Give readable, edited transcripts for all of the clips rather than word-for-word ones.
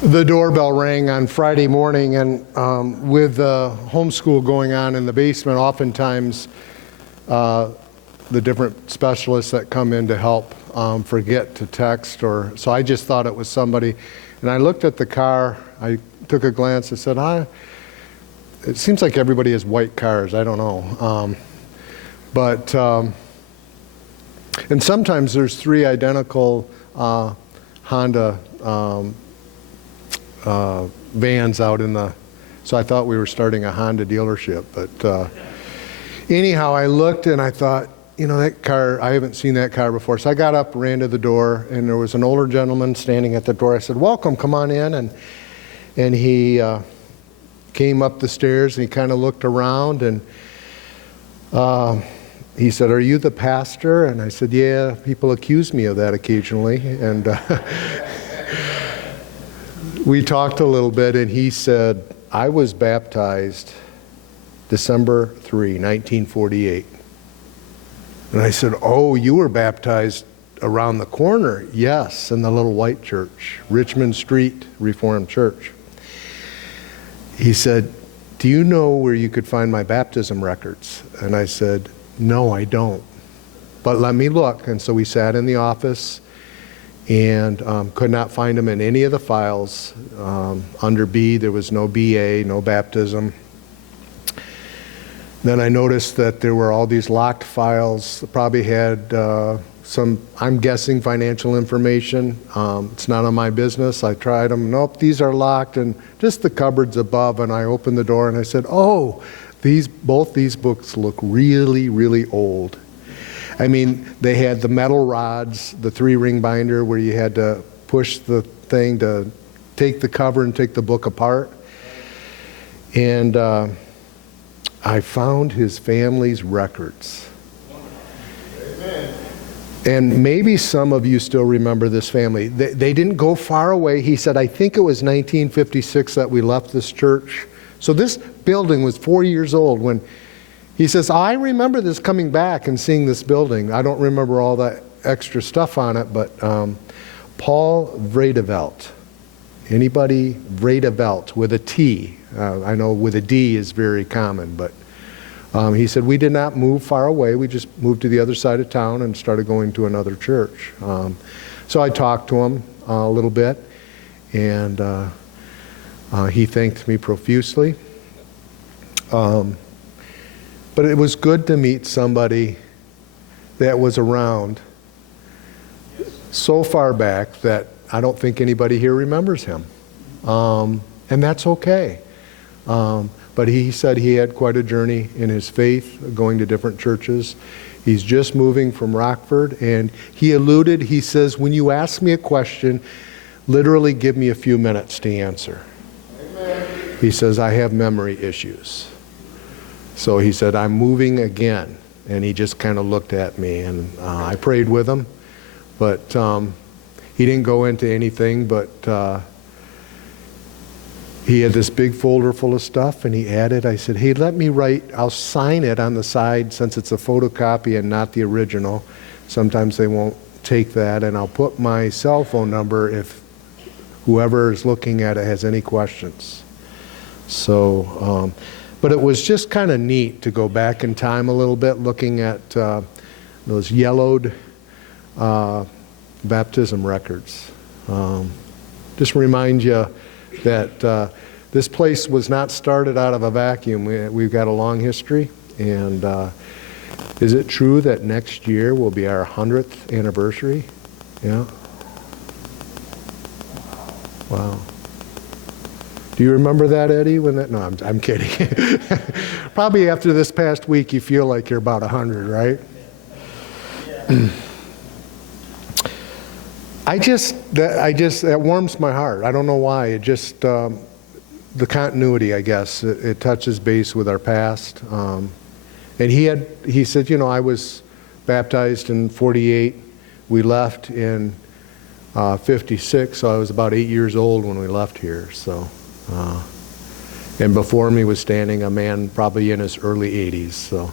The doorbell rang on Friday morning, and with homeschool going on in the basement, oftentimes the different specialists that come in to help forget to text, or so I just thought it was somebody. And I looked at the car, I took a glance, I said, it seems like everybody has white cars, I don't know. And sometimes there's three identical Honda vans out in the, so I thought we were starting a Honda dealership. But anyhow, I looked and I thought, that car, I haven't seen that car before. So I got up, ran to the door, and there was an older gentleman standing at the door. I said, "Welcome, come on in." And he came up the stairs and he kind of looked around, and he said, "Are you the pastor?" And I said, "Yeah, people accuse me of that occasionally." And we talked a little bit, and he said, "I was baptized December 3, 1948. And I said, "Oh, you were baptized around the corner?" "Yes, in the little white church, Richmond Street Reformed Church." He said, "Do you know where you could find my baptism records?" And I said, "No, I don't. But let me look." And so we sat in the office and could not find them in any of the files. Under B, there was no BA, no baptism. Then I noticed that there were all these locked files, probably had some, I'm guessing, financial information. It's none of my business. I tried them. Nope, these are locked, and just the cupboards above. And I opened the door and I said, "Oh, both these books look really, really old." I mean, they had the metal rods, the 3-ring binder where you had to push the thing to take the cover and take the book apart. And I found his family's records. Amen. And maybe some of you still remember this family. They didn't go far away. He said, "I think it was 1956 that we left this church." So this building was 4 years old when he says, "I remember this coming back and seeing this building." I don't remember all that extra stuff on it, but Paul Vredevelt. Anybody? Vredevelt with a T. I know with a D is very common, but he said, "We did not move far away. We just moved to the other side of town and started going to another church." So I talked to him a little bit, and he thanked me profusely. But it was good to meet somebody that was around so far back that I don't think anybody here remembers him. And that's okay. But he said he had quite a journey in his faith, going to different churches. He's just moving from Rockford, and he alluded, he says, "When you ask me a question, literally give me a few minutes to answer." Amen. He says, "I have memory issues." So he said, "I'm moving again." And he just kind of looked at me, and I prayed with him. But he didn't go into anything, but he had this big folder full of stuff, and he added, I said, "Hey, let me write, I'll sign it on the side since it's a photocopy and not the original. Sometimes they won't take that, and I'll put my cell phone number if whoever is looking at it has any questions." So, but it was just kind of neat to go back in time a little bit, looking at those yellowed baptism records. Just remind you that this place was not started out of a vacuum. We've got a long history, and is it true that next year will be our 100th anniversary? Yeah. Wow. Do you remember that, Eddie? When that? No, I'm kidding. Probably after this past week, you feel like you're about 100, right? That warms my heart. I don't know why. It just the continuity, I guess. It touches base with our past. And he said, I was baptized in 48. We left in 56, so I was about 8 years old when we left here. So, and before me was standing a man probably in his early 80s. So,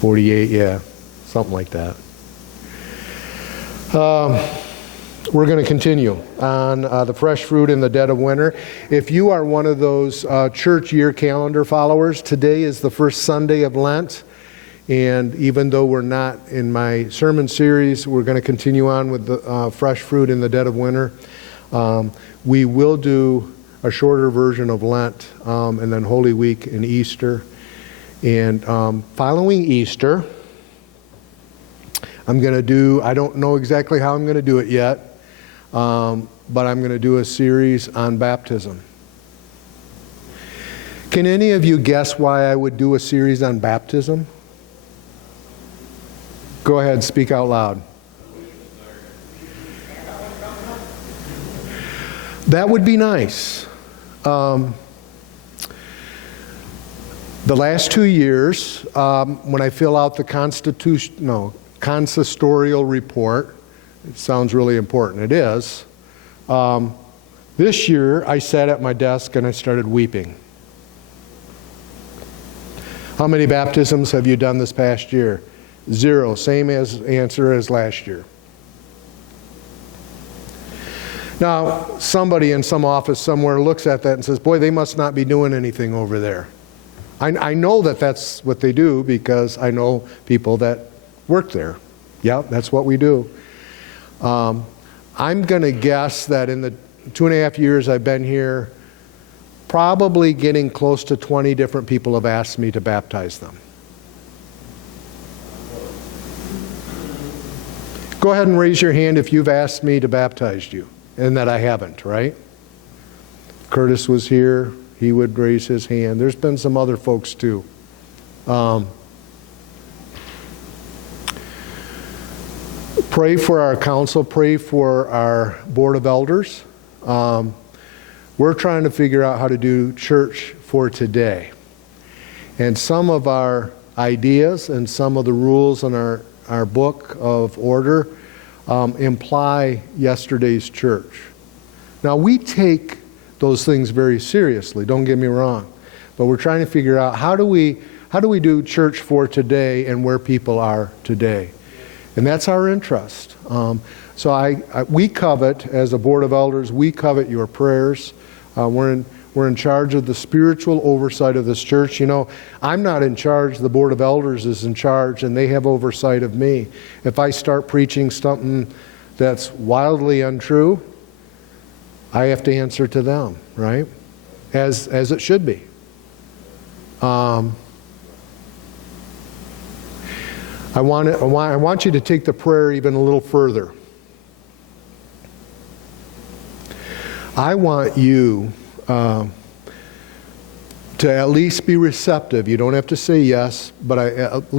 48, yeah, something like that. We're going to continue on the fresh fruit in the dead of winter. If you are one of those church year calendar followers, today is the first Sunday of Lent. And even though we're not in my sermon series, we're going to continue on with the fresh fruit in the dead of winter. We will do a shorter version of Lent and then Holy Week and Easter. And following Easter, I don't know exactly how I'm going to do it yet, but I'm going to do a series on baptism. Can any of you guess why I would do a series on baptism? Go ahead, speak out loud. That would be nice. The last 2 years, when I fill out the consistorial report, it sounds really important. It is. This year, I sat at my desk and I started weeping. How many baptisms have you done this past year? 0. Same answer as last year. Now, somebody in some office somewhere looks at that and says, boy, they must not be doing anything over there. I know that that's what they do because I know people that work there. Yeah, that's what we do. I'm going to guess that in the 2.5 years I've been here, probably getting close to 20 different people have asked me to baptize them. Go ahead and raise your hand if you've asked me to baptize you, and that I haven't, right? Curtis was here. He would raise his hand. There's been some other folks too. Pray for our council. Pray for our board of elders. We're trying to figure out how to do church for today. And some of our ideas and some of the rules in our book of order imply yesterday's church. Now, we take those things very seriously, don't get me wrong. But we're trying to figure out how do we do church for today and where people are today. And that's our interest. So we covet, as a board of elders, we covet your prayers. We're in charge of the spiritual oversight of this church. I'm not in charge. The board of elders is in charge, and they have oversight of me. If I start preaching something that's wildly untrue, I have to answer to them, right? As it should be. I want you to take the prayer even a little further. I want you to at least be receptive. You don't have to say yes, but at least